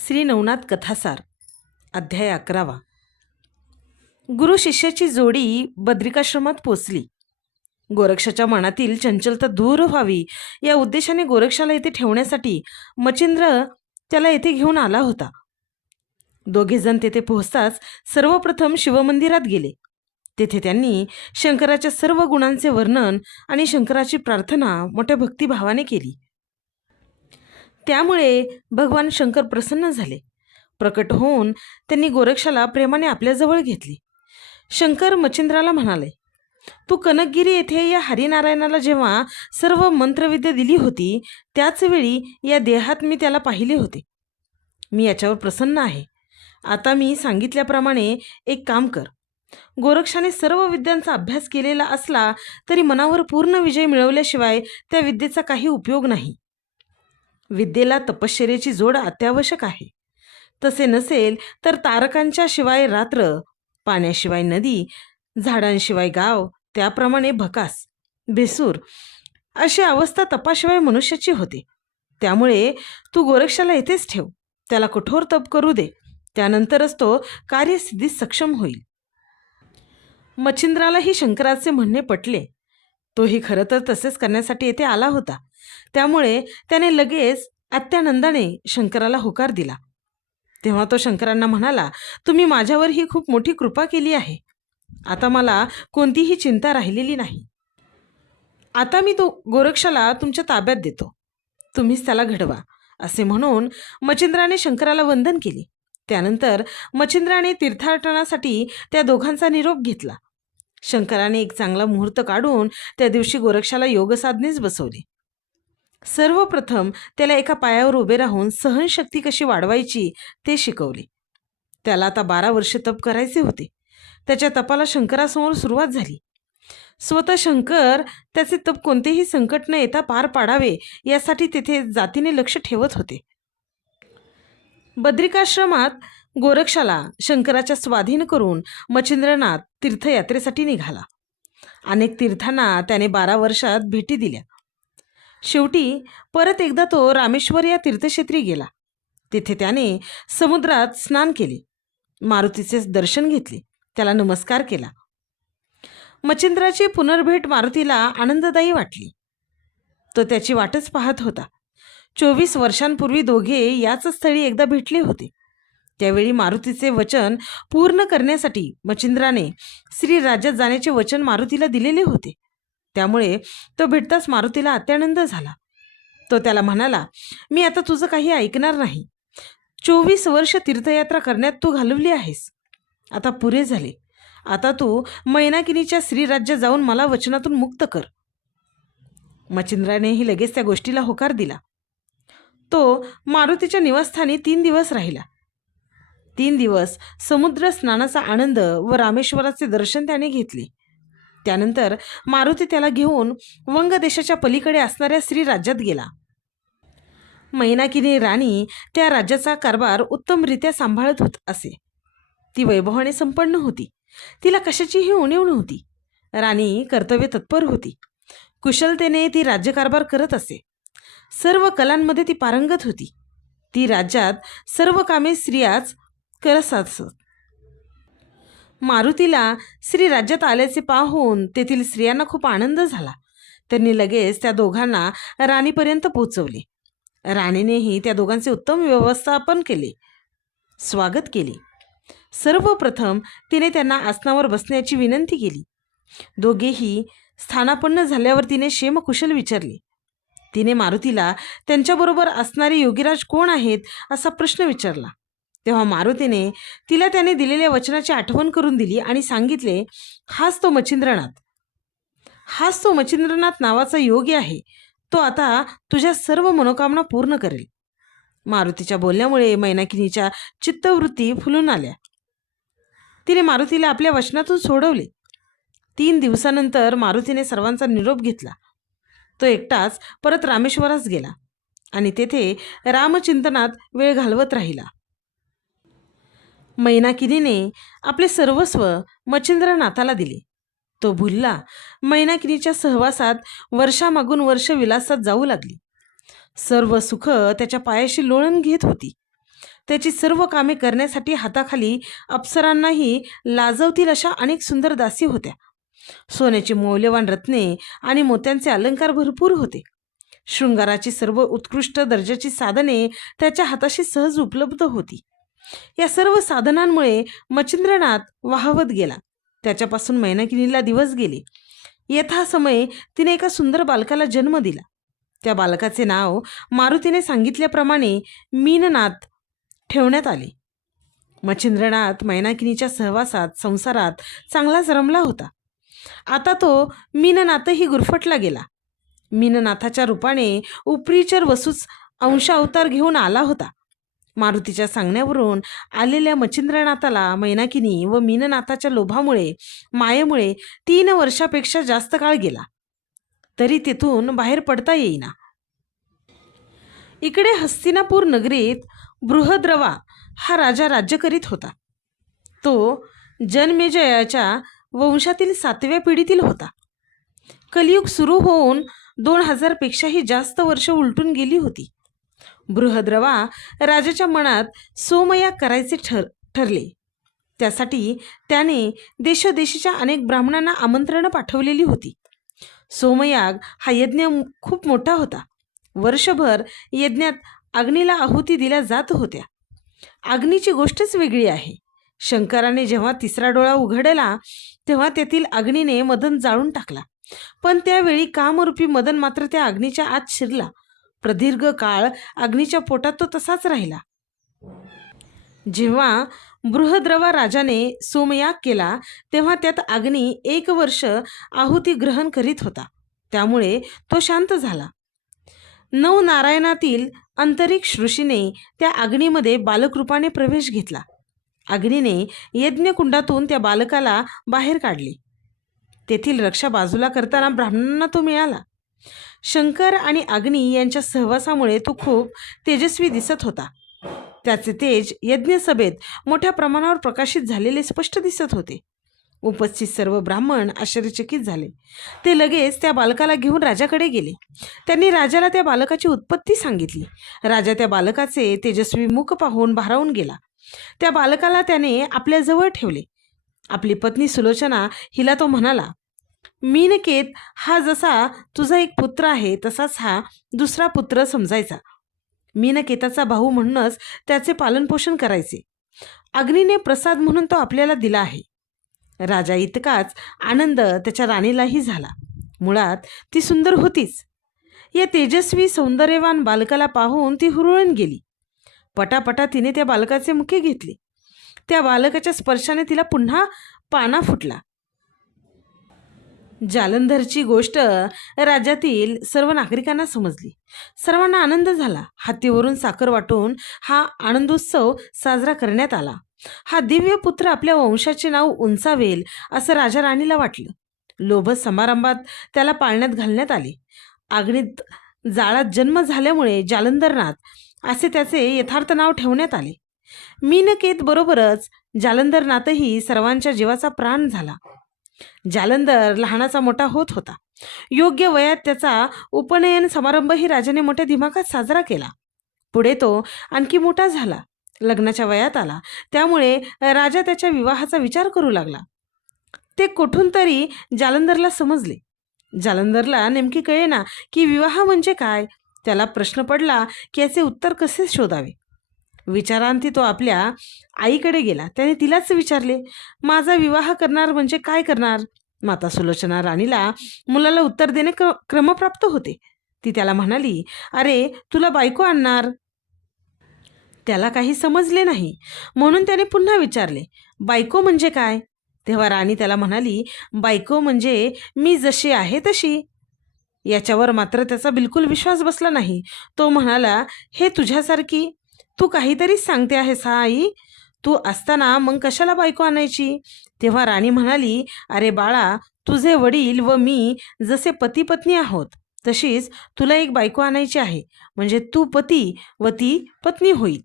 श्री नवनाथ कथासार अध्याय 11. गुरु शिष्याची जोडी बद्रिकाश्रमात पोचली. गोरक्षाच्या मनातील चंचलता दूर व्हावी या उद्देशाने गोरक्षाला येथे ठेवण्यासाठी मच्छिंद्र त्याला येथे घेऊन आला होता. दोघेजण तेथे पोहोचताच सर्वप्रथम शिवमंदिरात गेले. तेथे त्यांनी शंकराच्या सर्व गुणांचे वर्णन आणि शंकराची प्रार्थना मोठ्या भक्तिभावाने केली. त्यामुळे भगवान शंकर प्रसन्न झाले. प्रकट होऊन त्यांनी गोरक्षाला प्रेमाने आपल्याजवळ घेतले. शंकर मच्छिंद्राला म्हणाले, तू कनकगिरी येथे या हरिनारायणाला जेव्हा सर्व मंत्रविद्या दिली होती त्याच वेळी या देहात मी त्याला पाहिले होते. मी याच्यावर प्रसन्न आहे. आता मी सांगितल्याप्रमाणे एक काम कर. गोरक्षाने सर्व विद्यांचा अभ्यास केलेला असला तरी मनावर पूर्ण विजय मिळवल्याशिवाय त्या विद्येचा काही उपयोग नाही. विद्येला तपश्चर्याची जोड अत्यावश्यक आहे. तसे नसेल तर तारकांच्या शिवाय रात्र, पाण्याशिवाय नदी, झाडांशिवाय गाव, त्याप्रमाणे भकास, बेसूर अशी अवस्था तपाशिवाय मनुष्याची होते. त्यामुळे तू गोरक्षाला येथेच ठेव. त्याला कठोर तप करू दे. त्यानंतरच तो कार्यसिद्धीस सक्षम होईल. मच्छिंद्रालाही शंकराचे म्हणणे पटले. तोही खरं तर तसेच करण्यासाठी येथे आला होता. त्यामुळे त्याने लगेच अत्यानंदाने शंकराला होकार दिला. तेव्हा तो शंकरांना म्हणाला, तुम्ही माझ्यावर ही खूप मोठी कृपा केली आहे. आता मला कोणतीही चिंता राहिलेली नाही. आता मी तो गोरक्षाला तुमच्या ताब्यात देतो. तुम्हीच त्याला घडवा. असे म्हणून मच्छिंद्राने शंकराला वंदन केले. त्यानंतर मच्छिंद्राने तीर्थाटनासाठी त्या दोघांचा निरोप घेतला. शंकराने एक चांगला मुहूर्त काढून त्या दिवशी गोरक्षाला योगसाधनेस बसवले. सर्वप्रथम त्याला एका पायावर उभे राहून सहनशक्ती कशी वाढवायची ते शिकवले. त्याला आता 12 वर्षे तप करायचे होते. त्याच्या तपाला शंकरासमोर सुरुवात झाली. स्वतः शंकर त्याचे तप कोणतेही संकट न येता पार पाडावे यासाठी तेथे जातीने लक्ष ठेवत होते. बद्रिकाश्रमात गोरक्षाला शंकराच्या स्वाधीन करून मच्छिंद्रनाथ तीर्थयात्रेसाठी निघाला. अनेक तीर्थांना त्याने 12 वर्षात भेटी दिल्या. शेवटी परत एकदा तो रामेश्वर या तीर्थक्षेत्री गेला. तेथे त्याने समुद्रात स्नान केले. मारुतीचे दर्शन घेतले. त्याला नमस्कार केला. मच्छिंद्राची पुनर्भेट मारुतीला आनंददायी वाटली. तो त्याची वाटच पाहत होता. 24 वर्षांपूर्वी दोघे याच स्थळी एकदा भेटले होते. त्यावेळी मारुतीचे वचन पूर्ण करण्यासाठी मच्छिंद्राने श्रीराज्यात जाण्याचे वचन मारुतीला दिलेले होते. त्यामुळे तो भेटताच मारुतीला अत्यानंद झाला. तो त्याला म्हणाला, मी आता तुझं काही ऐकणार नाही. 24 वर्ष तीर्थयात्रा करण्यात तू घालवली आहेस. आता पुरे झाले. आता तू मैनाकिनीच्या श्रीराज्यात जाऊन मला वचनातून मुक्त कर. मच्छिंद्रानेही लगेच त्या गोष्टीला होकार दिला. तो मारुतीच्या निवासस्थानी 3 दिवस राहिला. 3 दिवस समुद्र स्नानाचा आनंद व रामेश्वराचे दर्शन त्याने घेतले. त्यानंतर मारुती त्याला घेऊन वंग देशाच्या पलीकडे असणाऱ्या श्रीराज्यात गेला. मैनाकिनी राणी त्या राज्याचा कारभार उत्तमरित्या सांभाळत होत असे. ती वैभवाने संपन्न होती. तिला कशाचीही उणीव नव्हती. राणी कर्तव्य तत्पर होती. कुशलतेने ती राज्यकारभार करत असे. सर्व कलांमध्ये ती पारंगत होती. ती राज्यात सर्व कामे स्त्रियाच करत असत. मारुतीला श्री राज्यात आल्याचे पाहून तेथील स्त्रियांना खूप आनंद झाला. त्यांनी लगेच त्या दोघांना राणीपर्यंत पोहोचवले. राणीनेही त्या दोघांचे उत्तम व्यवस्थापन केले. स्वागत केले. सर्वप्रथम तिने त्यांना आसनावर बसण्याची विनंती केली. दोघेही स्थानापन्न झाल्यावर तिने क्षेमकुशल विचारले. तिने मारुतीला त्यांच्याबरोबर असणारे योगीराज कोण आहेत असा प्रश्न विचारला. तेव्हा मारुतीने तिला त्याने दिलेल्या वचनाची आठवण करून दिली आणि सांगितले, हाच तो मच्छिंद्रनाथ नावाचा योगी आहे. तो आता तुझ्या सर्व मनोकामना पूर्ण करेल. मारुतीच्या बोलण्यामुळे मैनाकिनीच्या चित्तवृत्ती फुलून आल्या. तिने मारुतीला आपल्या वचनातून सोडवले. 3 दिवसानंतर मारुतीने सर्वांचा निरोप घेतला. तो एकटाच परत रामेश्वरास गेला आणि तेथे रामचिंतनात वेळ घालवत राहिला. मैनाकिनीने आपले सर्वस्व मच्छिंद्रनाथाला दिले. तो भुलला. मैनाकिनीच्या सहवासात वर्षामागून वर्ष विलासात जाऊ लागली. सर्व सुख त्याच्या पायाशी लोळण घेत होती. त्याची सर्व कामे करण्यासाठी हाताखाली अप्सरांनाही लाजवतील अशा अनेक सुंदर दासी होत्या. सोन्याची मौल्यवान रत्ने आणि मोत्यांचे अलंकार भरपूर होते. शृंगाराची सर्व उत्कृष्ट दर्जाची साधने त्याच्या हाताशी सहज उपलब्ध होती. या सर्व साधनांमुळे मच्छिंद्रनाथ वाहवत गेला. त्याच्यापासून मैनाकिनीला दिवस गेले. यथासमये तिने एका सुंदर बालकाला जन्म दिला. त्या बालकाचे नाव मारुतीने सांगितल्याप्रमाणे मीननाथ ठेवण्यात आले. मच्छिंद्रनाथ मैनाकिनीच्या सहवासात संसारात चांगलाच रमला होता. आता तो मीननाथही गुरफटला गेला. मीननाथाच्या रूपाने उपरीचर वसूच अंशावतार घेऊन आला होता. मारुतीच्या सांगण्यावरून आलेल्या मच्छिंद्रनाथाला मैनाकिनी व मीननाथाच्या लोभामुळे मायेमुळे 3 वर्षापेक्षा जास्त काळ गेला, तरी तेथून बाहेर पडता येईना. इकडे हस्तिनापूर नगरीत बृहद्रवा हा राजा राज्य करीत होता. तो जनमेजयाच्या वंशातील 7व्या पिढीतील होता. कलियुग सुरू होऊन 2000 पेक्षाही जास्त वर्ष उलटून गेली होती. बृहद्रवा राजाच्या मनात सोमयाग करायचे ठरले. त्यासाठी त्याने देशोदेशीच्या अनेक ब्राह्मणांना आमंत्रण पाठवलेली होती. सोमयाग हा यज्ञ खूप मोठा होता. वर्षभर यज्ञात अग्नीला आहुती दिल्या जात होत्या. अग्नीची गोष्टच वेगळी आहे. शंकराने जेव्हा 3रा डोळा उघडला तेव्हा तेथील अग्नीने मदन जाळून टाकला. पण त्यावेळी कामरूपी मदन मात्र त्या अग्नीच्या आत शिरला. प्रदीर्घ काळ अग्नीच्या पोटात तो तसाच राहिला. जेव्हा बृहद्रवा राजाने सोमयाग केला तेव्हा त्यात अग्नी 1 वर्ष आहुती ग्रहण करीत होता. त्यामुळे तो शांत झाला. 9 नारायणातील अंतरिक्ष ऋषीने त्या अग्नीमध्ये बालकरूपाने प्रवेश घेतला. अग्नीने यज्ञकुंडातून त्या बालकाला बाहेर काढले. तेथील रक्षा बाजूला करताना ब्राह्मणांना तो मिळाला. शंकर आणि अग्नी यांच्या सहवासामुळे तो खूप तेजस्वी दिसत होता. त्याचे तेज यज्ञसभेत मोठ्या प्रमाणावर प्रकाशित झालेले स्पष्ट दिसत होते. उपस्थित सर्व ब्राह्मण आश्चर्यचकित झाले. ते लगेच त्या बालकाला घेऊन राजाकडे गेले. त्यांनी राजाला त्या बालकाची उत्पत्ती सांगितली. राजा त्या बालकाचे तेजस्वी मुख पाहून भारावून गेला. त्या बालकाला त्याने आपल्याजवळ ठेवले. आपली पत्नी सुलोचना हिला तो म्हणाला, मीनकेत हा जसा तुझा एक पुत्र आहे तसाच हा दुसरा पुत्र समजायचा. मीनकेताचा भाऊ म्हणूनच त्याचे पालनपोषण करायचे. अग्नीने प्रसाद म्हणून तो आपल्याला दिला आहे. राजा इतकाच आनंद त्याच्या राणीलाही झाला. मुळात ती सुंदर होतीच. या तेजस्वी सौंदर्यवान बालकाला पाहून ती हुरळून गेली. पटापटा तिने त्या बालकाचे मुखे घेतले. त्या बालकाच्या स्पर्शाने तिला पुन्हा पाना फुटला. जालंधरची गोष्ट राज्यातील सर्व नागरिकांना समजली. सर्वांना आनंद झाला. हत्तीवरून साखर वाटून हा आनंदोत्सव साजरा करण्यात आला. हा दिव्य पुत्र आपल्या वंशाचे नाव उंचावेल असं राजा राणीला वाटलं. लोभ समारंभात त्याला पाळण्यात घालण्यात आले. अग्नीत जाळात जन्म झाल्यामुळे जालंधरनाथ असे त्याचे यथार्थ नाव ठेवण्यात आले. मीनकेत बरोबरच जालंधरनाथही सर्वांच्या जीवाचा प्राण झाला. जालंधर लहानाचा मोठा होत होता. योग्य वयात त्याचा उपनयन समारंभही राजाने मोठ्या दिमाखात साजरा केला. पुढे तो आणखी मोठा झाला. लग्नाच्या वयात आला. त्यामुळे राजा त्याच्या विवाहाचा विचार करू लागला. ते कुठून तरी जालंधरला समजले. जालंधरला नेमके कळेना की विवाह म्हणजे काय. त्याला प्रश्न पडला की याचे उत्तर कसे शोधावे. विचारांती तो आपल्या आईकडे गेला. त्याने तिलाच विचारले, माझा विवाह करणार म्हणजे काय करणार. माता सुलोचना राणीला मुलाला उत्तर देणे क्रमप्राप्त होते. ती त्याला म्हणाली, अरे तुला बायको आणणार. त्याला काही समजले नाही म्हणून त्याने पुन्हा विचारले, बायको म्हणजे काय. तेव्हा राणी त्याला म्हणाली, बायको म्हणजे मी जशी आहे तशी. याच्यावर मात्र त्याचा बिलकुल विश्वास बसला नाही. तो म्हणाला, हे तुझ्यासारखी. तू काहीतरीच सांगते आहेस हा आई. तू असताना मग कशाला बायको आणायची. तेव्हा राणी म्हणाली, अरे बाळा, तुझे वडील व मी जसे पती पत्नी आहोत तशीच तुला एक बायको आणायची आहे. म्हणजे तू पती व ती पत्नी होईल.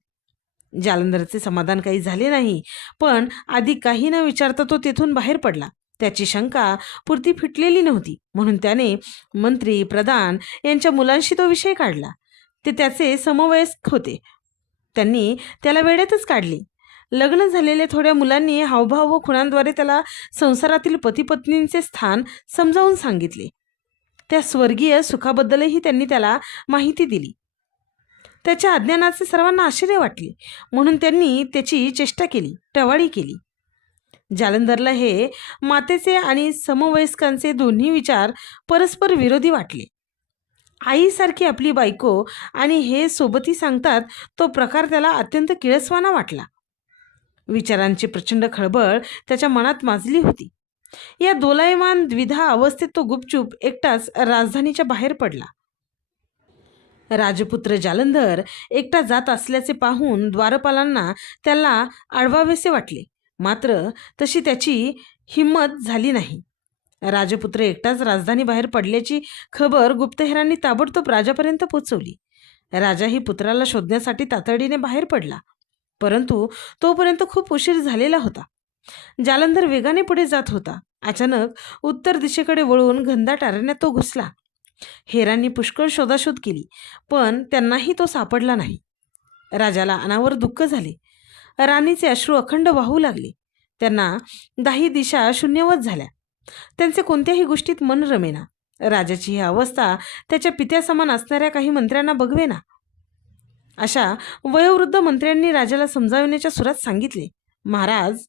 जालंधरचे समाधान काही झाले नाही. पण आधी काही न विचारता तो तेथून बाहेर पडला. त्याची शंका पुरती फिटलेली नव्हती म्हणून त्याने मंत्री प्रधान यांच्या मुलांशी तो विषय काढला. ते त्याचे समवयस्क होते. त्यांनी त्याला वेड्यातच काढली. लग्न झालेल्या थोड्या मुलांनी हावभाव व खुणांद्वारे त्याला संसारातील पतीपत्नींचे स्थान समजावून सांगितले. त्या स्वर्गीय सुखाबद्दलही त्यांनी त्याला माहिती दिली. त्याच्या अज्ञानाचे सर्वांना आश्चर्य वाटले, म्हणून त्यांनी त्याची चेष्टा केली, टवाळी केली. जालंधरला हे मातेचे आणि समवयस्कांचे दोन्ही विचार परस्पर विरोधी वाटले. आईसारखी आपली बायको आणि हे सोबती सांगतात तो प्रकार त्याला अत्यंत किळसवाना वाटला. विचारांची प्रचंड खळबळ त्याच्या मनात माजली होती. या दोलायमान द्विधा अवस्थेत तो गुपचूप एकटाच राजधानीच्या बाहेर पडला. राजपुत्र जालंधर एकटा जात असल्याचे पाहून द्वारपालांना त्याला अडवावेसे वाटले, मात्र तशी त्याची हिंमत झाली नाही. राजपुत्र एकटाच राजधानी बाहेर पडल्याची खबर गुप्तहेरांनी ताबडतोब राजापर्यंत पोचवली. राजाही पुत्राला शोधण्यासाठी तातडीने बाहेर पडला, परंतु तोपर्यंत खूप उशीर झालेला होता. जालंधर वेगाने पुढे जात होता. अचानक उत्तर दिशेकडे वळून घनदाट अरण्यात तो घुसला. हेरांनी पुष्कळ शोधाशोध केली, पण त्यांनाही तो सापडला नाही. राजाला अनावर दुःख झाले. राणीचे अश्रू अखंड वाहू लागले. त्यांना दाही दिशा शून्यवत झाल्या. त्यांचे कोणत्याही गोष्टीत मन रमेना. राजाची ही अवस्था त्याच्या पित्यासमान असणाऱ्या काही मंत्र्यांना बघवेना. अशा वयोवृद्ध मंत्र्यांनी राजाला समजावण्याच्या सुरात सांगितले, महाराज,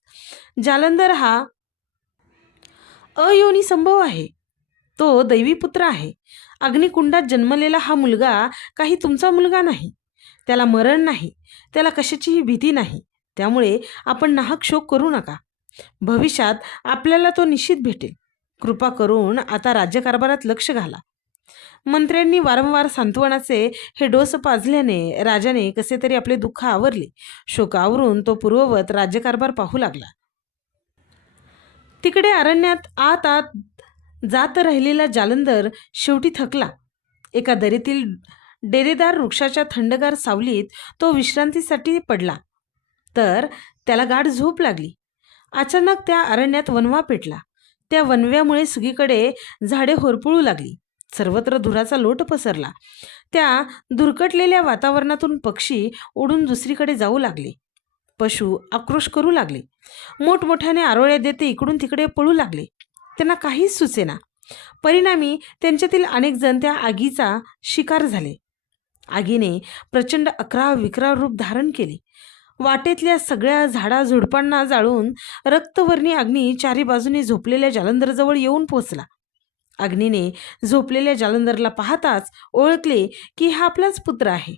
जालंधर हा अयोनी संभव आहे. तो दैवी पुत्र आहे. अग्निकुंडात जन्मलेला हा मुलगा काही तुमचा मुलगा नाही. त्याला मरण नाही, त्याला कशाचीही भीती नाही. त्यामुळे आपण नाहक शोक करू नका. भविष्यात आपल्याला तो निश्चित भेटेल. कृपा करून आता राज्यकारभारात लक्ष घाला. मंत्र्यांनी वारंवार सांत्वनाचे हे डोस पाजल्याने राजाने कसे तरी आपले दुःख आवरले. शोक आवरून तो पूर्ववत राज्यकारभार पाहू लागला. तिकडे अरण्यात आत आत जात राहिलेला जालंधर शेवटी थकला. एका दरीतील डेरेदार वृक्षाच्या थंडगार सावलीत तो विश्रांतीसाठी पडला, तर त्याला गाढ झोप लागली. अचानक त्या अरण्यात वणवा पेटला. त्या वणव्यामुळे सगळीकडे झाडे होरपळू लागली. सर्वत्र धुराचा लोट पसरला. त्या धुरकटलेल्या वातावरणातून पक्षी उडून दुसरीकडे जाऊ लागले. पशु आक्रोश करू लागले. मोठमोठ्याने आरोळ्या देते इकडून तिकडे पळू लागले. त्यांना काहीच सुचेना. परिणामी त्यांच्यातील अनेक जण त्या आगीचा शिकार झाले. आगीने प्रचंड अकराव विकराव रूप धारण केले. वाटेतल्या सगळ्या झाडाझुडपांना जाळून रक्तवर्णी अग्नी चारी बाजूने झोपलेल्या जालंधरजवळ येऊन पोचला. अग्नीने झोपलेल्या जालंधरला पाहताच ओळखले की हा आपलाच पुत्र आहे.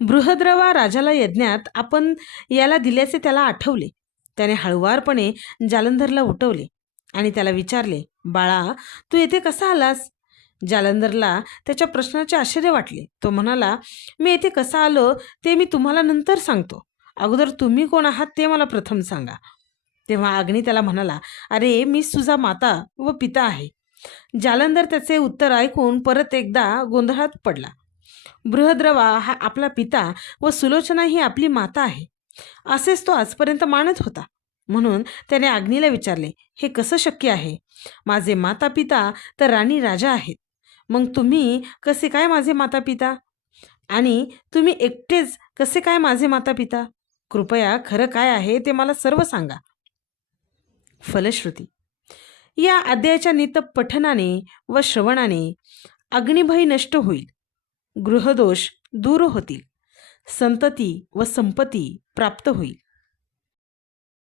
बृहद्रवा राजाला यज्ञात आपण याला दिल्याचे त्याला आठवले. त्याने हळुवारपणे जालंधरला उठवले आणि त्याला विचारले, बाळा, तू येथे कसा आलास? जालंधरला त्याच्या प्रश्नाचे आश्चर्य वाटले. तो म्हणाला, मी येथे कसा आलो ते मी तुम्हाला नंतर सांगतो. अगोदर तुम्ही कोण आहात ते मला प्रथम सांगा. तेव्हा अग्नी त्याला म्हणाला, अरे, मी तुझा माता व पिता आहे. जालंधर त्याचे उत्तर ऐकून परत एकदा गोंधळात पडला. बृहद्रवा हा आपला पिता व सुलोचना ही आपली माता आहे, असेच तो आजपर्यंत मानत होता. म्हणून त्याने अग्नीला विचारले, हे कसं शक्य आहे? माझे माता पिता तर राणी राजा आहेत. मग तुम्ही कसे काय माझे माता पिता? आणि तुम्ही एकटेच कसे काय माझे माता पिता? कृपया खरं काय आहे ते मला सर्व सांगा. फलश्रुती. या अध्यायाच्या नितप पठनाने व श्रवणाने अग्निभय नष्ट होईल, गृहदोष दूर होतील, संतती व संपत्ती प्राप्त होईल.